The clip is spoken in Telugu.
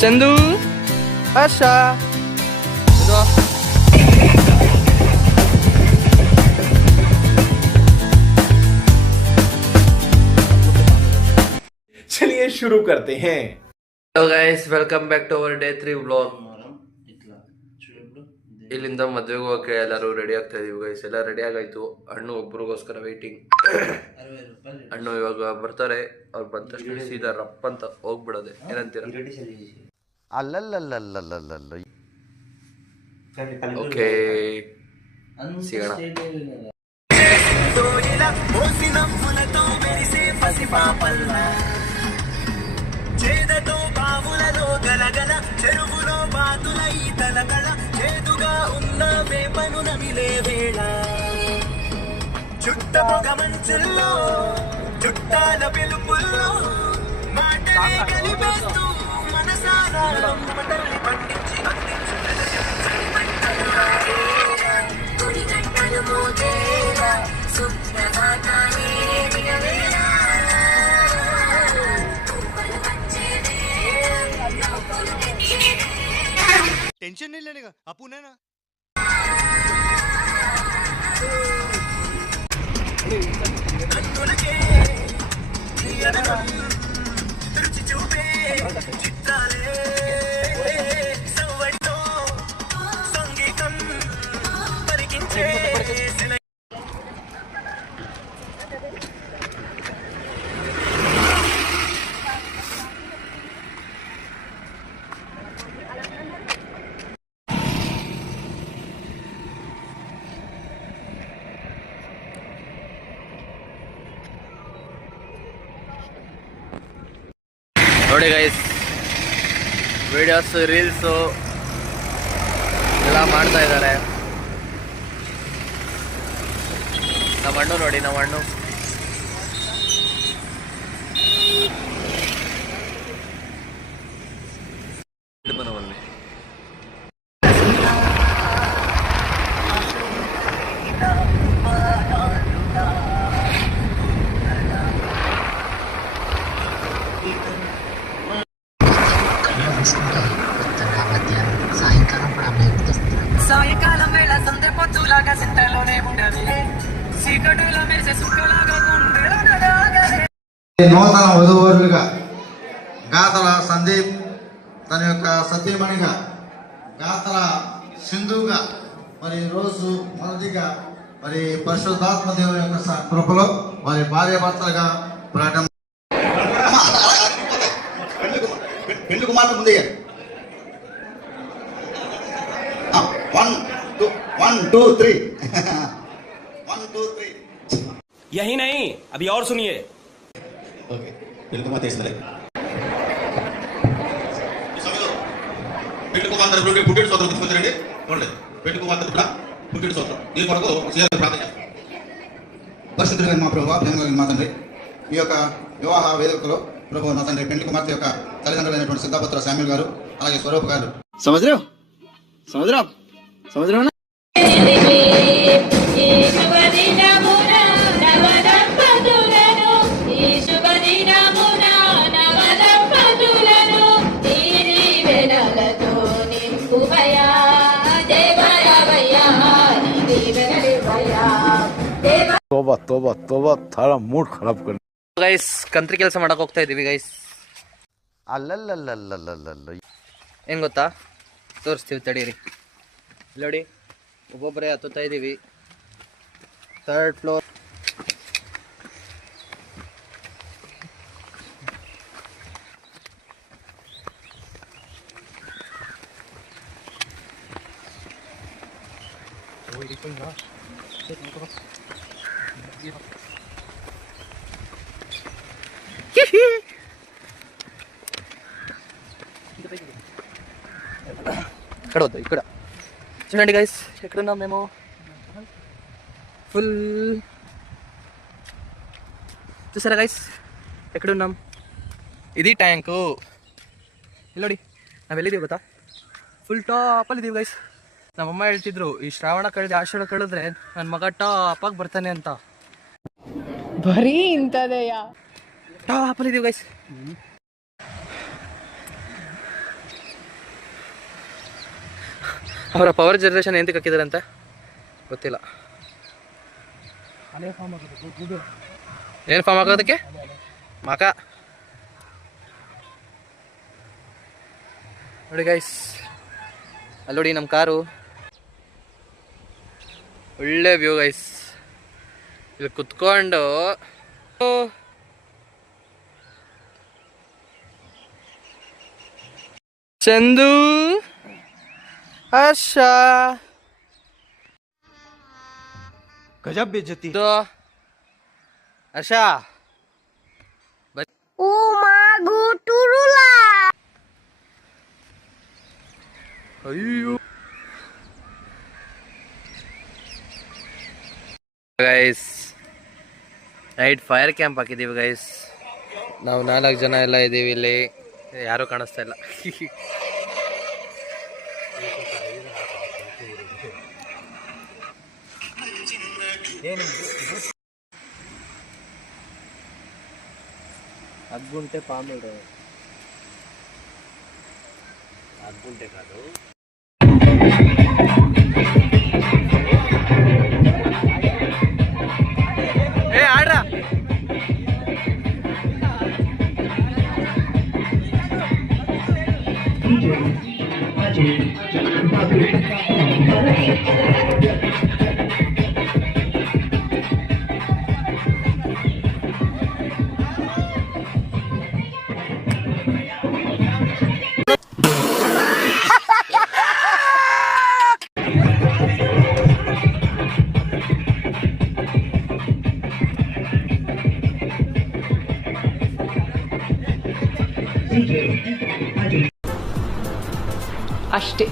चंदू आशा चलिए शुरू करते हैं। Hello guys, welcome back to our day 3 vlog. ಇಲ್ಲಿಂದ ಮದುವೆಗೆ ಹೋಗಕ್ಕೆ ಎಲ್ಲರೂ ರೆಡಿ ಆಗ್ತಾ ಇದೀವಿ ಗೈಸ್. ಎಲ್ಲ ರೆಡಿ ಆಗಾಯ್ತು. ಅಣ್ಣು ಒಬ್ರಿಗೋಸ್ಕರ ವೇಟಿಂಗ್. ಅಣ್ಣು ಇವಾಗ ಬರ್ತಾರೆ. ಅವ್ರು ಬಂದ ತಕ್ಷಣ ಸೀದಾ ರಪ್ಪ ಅಂತ ಹೋಗ್ಬಿಡೋದೆ. ಏನಂತೀರ? ಅಲ್ಲಲ್ಲಲ್ಲಲ್ಲಲ್ಲಲ್ಲ. ಓಕೆ, ಸಿಗೋಣ. చేదతో బావులలో గలగల చెరువులో బాతుల ఈతల కళ చేదుగా ఉన్న వేపను నమిలే వేళ చుట్ట పొగ మంచుల్లో చుట్టాల పిలుపుల్లో మాటలే కలిపేస్తూ మనసారా మటల్ని పండించి అందించు గుడి గంటలు మోగేలా సుప్రభాతాలే వినవేలా टेंशन नहीं लेने का अपुन है ना। ನೋಡಿ ಗೈಸ್, ವಿಡಿಯೋಸ್ ರೀಲ್ಸು ಎಲ್ಲ ಮಾಡ್ತಾ ಇದ್ದಾರೆ. ನಮ್ಮ ಅಣ್ಣು ನೋಡಿ, ನಮ್ಮ ಅಣ್ಣು సాయంకాలం వేళ సందే పొత్తులాగా సింతలోనే ఉండవి చీకటిలో మెరిసే సుక్కలాగా నూతన వధువరులుగా గాతల సందీప్, తన యొక్క సతీమణిగా గాతల సింధుగా, మరి రోజు మొదటిగా మరి పరిశుద్ధాత్మ దేవుని యొక్క కృపలో వారి భార్యాభర్తలుగా ప్రకటన. పెళ్లి కుమార్తె ముందే 1 2 3 1 2 3 यही नहीं, अभी और सुनिए। ओके, పెళ్లి కుమార్తె ఇస్తారే పెళ్లి కుమార్తె పుట్టిన సోదరు తీసుకొచ్చారండి. చూడండి, పెళ్లి కుమార్తె కూడా పుట్టిన సోదరు. దీని కొరకు ప్రార్థన చేస్తాం. పరిశుద్ధుడైన మా ప్రభువా, ప్రేమ కలిగిన మా తండ్రి, ఈ యొక్క వివాహ వేదికలో ప్రభు నా తండ్రి పెళ్లి కుమార్తె యొక్క తల్లిదండ్రులైనటువంటి సిద్ధాపుత్ర శామ్యుల్ గారు, అలాగే స్వరూప్ గారు. సముద్రం సముద్రం సముద్రం ತೋಬಾ ತೋಬಾ ಥರ ಮೂಡ್ ಖರಾಬ್ कर ಗೈಸ್, ಕಂತ್ರಿ ಕೆಲಸ ಮಾಡಕ್ ಹೋಗ್ತಾ ಇದೀವಿ ಗೈಸ್. ಅಲ್ಲಲ್ಲಲ್ಲಲ್ಲಲ್ಲಲ್ಲ. ಏನ್ ಗೊತ್ತಾ, ತೋರಿಸ್ತೀವಿ ತಡೀರಿ. ನೋಡಿ, ಒಬ್ಬೊಬ್ಬರೇ ಹತ್ತುತ್ತಾ ಇದ್ದೀವಿ. 3rd floor. ఇక్కడ వద్దు, ఇక్కడ చూడండి గైస్, ఎక్కడున్నాం మేము. ఫుల్ చూసారా గైస్, ఎక్కడున్నాం? ఇది ಟ್ಯಾಂಕು. ಇಲ್ಲಿ ನೋಡಿ, ನಾವೆಲ್ಲಿದ್ದೀವಿ ಗೊತ್ತಾ? ಫುಲ್ ಟಾಪಲ್ಲಿದ್ದೀವಿ ಗೈಸ್. ನಮ್ಮಮ್ಮ ಹೇಳ್ತಿದ್ರು ಈ ಶ್ರಾವಣ ಕಳೆದ ಆಷಾಢ ಕಳೆದ್ರೆ ನನ್ನ ಮಗ ಟಾಪಾಗಿ ಬರ್ತಾನೆ ಅಂತ. ಬರೀ ಇಂಥದೆಯಾ? ಟಾಪಲ್ಲಿ ಇದೀವಿ ಗೈಸ್. ಅವರ ಪವರ್ ಜನರೇಷನ್ ಎಂತಕ್ಕೆ ಹಾಕಿದ್ದಾರೆ ಅಂತ ಗೊತ್ತಿಲ್ಲ. ಏನು ಫಾರ್ಮ್ ಆಗೋದಕ್ಕೆ ಮಕ ನೋಡಿ ಗೈಸ್, ಅಲ್ಲಿ ನೋಡಿ ನಮ್ಮ ಕಾರು. ಒಳ್ಳೆ ವ್ಯೂ ಗೈಸ್. ಇಲ್ಲಿ ಕುತ್ಕೊಂಡು ಚಂದು ಹರ್ಷ गजब बेइज्जती ಇದು ಹರ್ಷ ಅಯ್ಯೋ ಗೈಸ್, ನೈಟ್ ಫೈರ್ ಕ್ಯಾಂಪ್ ಹಾಕಿದ್ದೀವಿ ಗೈಸ್. ನಾವು 4 ಜನ ಎಲ್ಲ ಇದ್ದೀವಿ ಇಲ್ಲಿ, ಯಾರೂ ಕಾಣಿಸ್ತಾ ಇಲ್ಲ. ಅಗ್ಗುಂಟೆ ಪಾಮೇಡು ಅಗ್ಗುಂಟೆ ಕಾದು ಏ ಆಡ್ರ ಅಷ್ಟೇ.